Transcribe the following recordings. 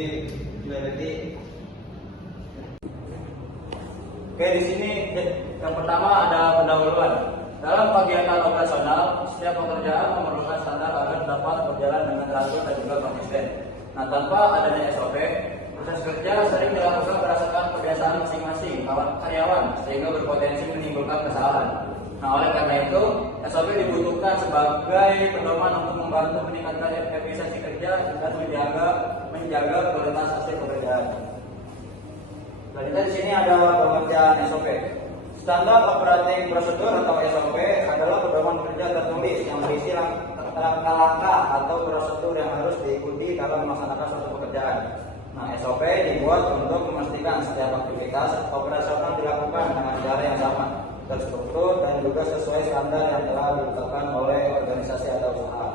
Jadi oke, di sini yang pertama ada pendahuluan. Dalam kegiatan operasional, setiap pekerjaan memerlukan standar agar dapat berjalan dengan teratur dan juga konsisten. Nah, tanpa adanya SOP, proses kerja sering dilakukan berdasarkan kebiasaan masing-masing karyawan, sehingga berpotensi menimbulkan kesalahan. Nah, oleh karena itu, SOP dibutuhkan sebagai pedoman untuk membantu meningkatkan efisiensi kerja dan menjaga kualitas hasil pekerjaan. Selanjutnya di sini ada pengertian SOP. Standar Operating Procedure atau SOP adalah pedoman kerja tertulis yang berisi langkah-langkah atau prosedur yang harus diikuti dalam melaksanakan suatu pekerjaan. Nah, SOP dibuat untuk memastikan setiap aktivitas operasional dilakukan dengan cara yang sama, terstruktur dan juga sesuai standar yang telah ditetapkan oleh organisasi atau usaha.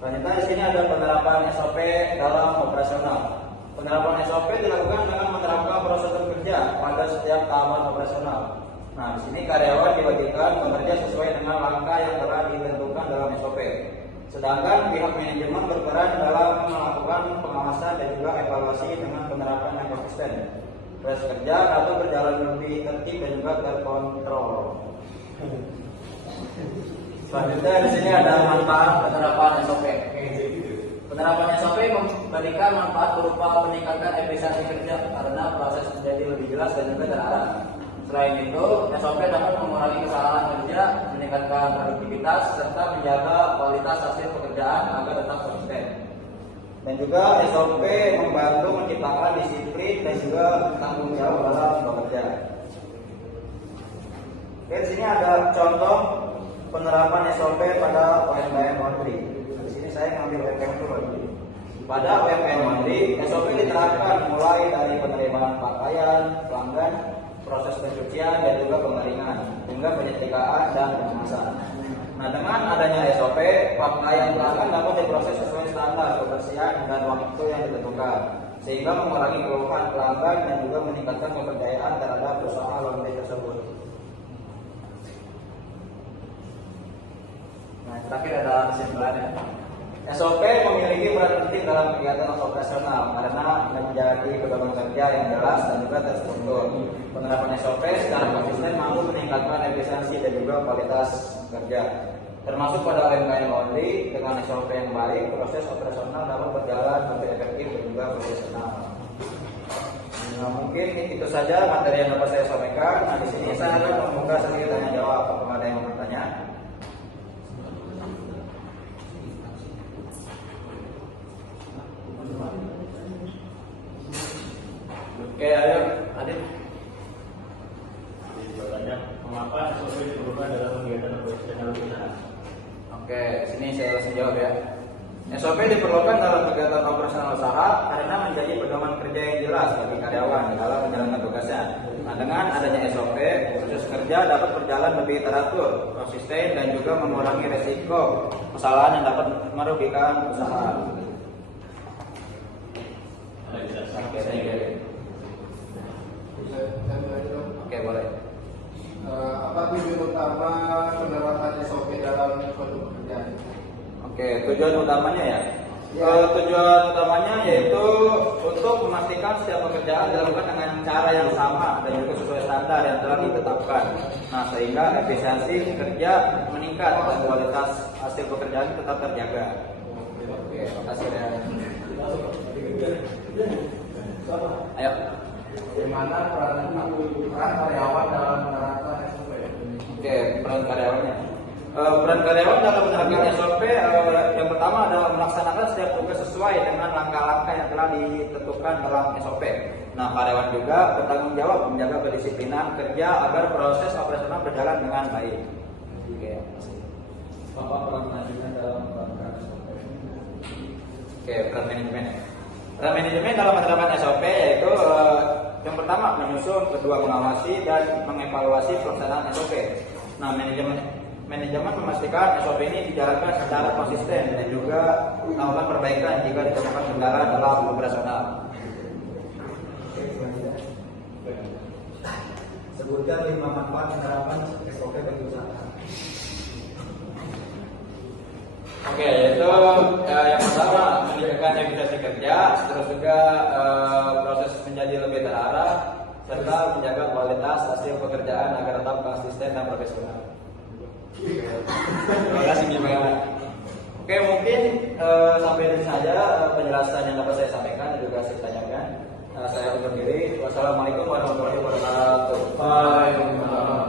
Selanjutnya di sini ada penerapan SOP dalam operasional. Penerapan SOP dilakukan dengan menerapkan prosedur kerja pada setiap tahapan operasional. Nah, di sini karyawan dibagikan bekerja sesuai dengan langkah yang telah ditentukan dalam SOP. Sedangkan pihak manajemen berperan dalam melakukan pengawasan dan juga evaluasi dengan penerapan yang konsisten. Proses kerja atau berjalan lebih tertib dan juga terkontrol. Selanjutnya di sini ada manfaat penerapan SOP. Penerapan SOP memberikan manfaat berupa meningkatkan efisiensi kerja karena proses menjadi lebih jelas dan juga terarah. Selain itu, SOP dapat mengurangi kesalahan kerja, meningkatkan produktivitas, serta menjaga kualitas hasil pekerjaan agar tetap konsisten. Dan juga SOP membantu menciptakan disiplin dan juga tanggung jawab dalam bekerja. Oke, di sini ada contoh penerapan SOP pada UMKM Laundry. Di sini saya ngambil UMKM dulu. Pada UMKM Laundry, SOP diterapkan mulai dari penerimaan pakaian, pelanggan, proses pencucian dan juga pengeringan, hingga penyetrkaan dan pengemasan. Nah, dengan adanya SOP, pakaian pelanggan dapat diproses sesuai standar kebersihan dan waktu yang ditentukan, sehingga mengurangi keluhan pelanggan dan juga meningkatkan kepercayaan terhadap usaha laundry tersebut. Nah, terakhir ada kesimpulannya. SOP memiliki peran penting dalam kegiatan operasional karena menjadi pedoman kerja yang jelas dan juga terstruktur. Penerapan SOP secara konsisten mampu meningkatkan efisiensi dan juga kualitas kerja. Termasuk pada UMKM Laundry, dengan SOP yang baik, proses operasional dapat berjalan lebih efektif dan juga profesional. Nah, mungkin itu saja materi yang dapat saya sampaikan. Nah, di sini saya akan membuka sedikit tanya jawab. Apakah ada yang mau bertanya? Oke, ayo, Adit. Jawabannya, mengapa SOP diperlukan dalam kegiatan operasional usaha? Oke, sini saya langsung jawab ya. SOP diperlukan dalam kegiatan operasional usaha karena menjadi pedoman kerja yang jelas bagi karyawan dalam menjalankan tugasnya. Nah, dengan adanya SOP, proses kerja dapat berjalan lebih teratur, konsisten, dan juga mengurangi resiko kesalahan yang dapat merugikan usaha. Oke, saya kira. Oke, boleh. Apa tujuan utama penerapan SOP dalam suatu pekerjaan? Oke, tujuan utamanya ya. Tujuan utamanya yaitu untuk memastikan setiap pekerjaan dilakukan dengan cara yang sama dan juga sesuai standar yang telah ditetapkan. Nah, sehingga efisiensi kerja meningkat dan kualitas hasil pekerjaan tetap terjaga. Oke, makasih ya. Ayo. Bagaimana peran karyawan dalam menerapkan SOP? Oke, peran karyawannya. Peran karyawan dalam menerapkan SOP yang pertama adalah melaksanakan setiap tugas sesuai dengan langkah-langkah yang telah ditentukan dalam SOP. Nah, karyawan juga bertanggung jawab menjaga kedisiplinan kerja agar proses operasional berjalan dengan baik. Oke, apa peran manajemen dalam menerapkan SOP? Oke, peran manajemen. Peran manajemen dalam menerapkan SOP yaitu yang pertama menyusun, kedua mengawasi dan mengevaluasi pelaksanaan SOP. Nah, manajemen memastikan SOP ini dijalankan secara konsisten dan juga melakukan perbaikan jika ditemukan kendala dalam operasional. Sebutkan 5 manfaat penerapan SOP bagi usaha. Oke, yaitu yang pertama meningkatkan meningkatkan efisiensi kerja, terus juga proses menjadi lebih terarah, serta menjaga kualitas hasil pekerjaan agar tetap konsisten dan profesional. Terima kasih gimana. Oke, mungkin sampai ini saja penjelasan yang dapat saya sampaikan dan juga saya tanyakan. Saya undur diri. Wassalamualaikum warahmatullahi wabarakatuh. Waalaikumsalam.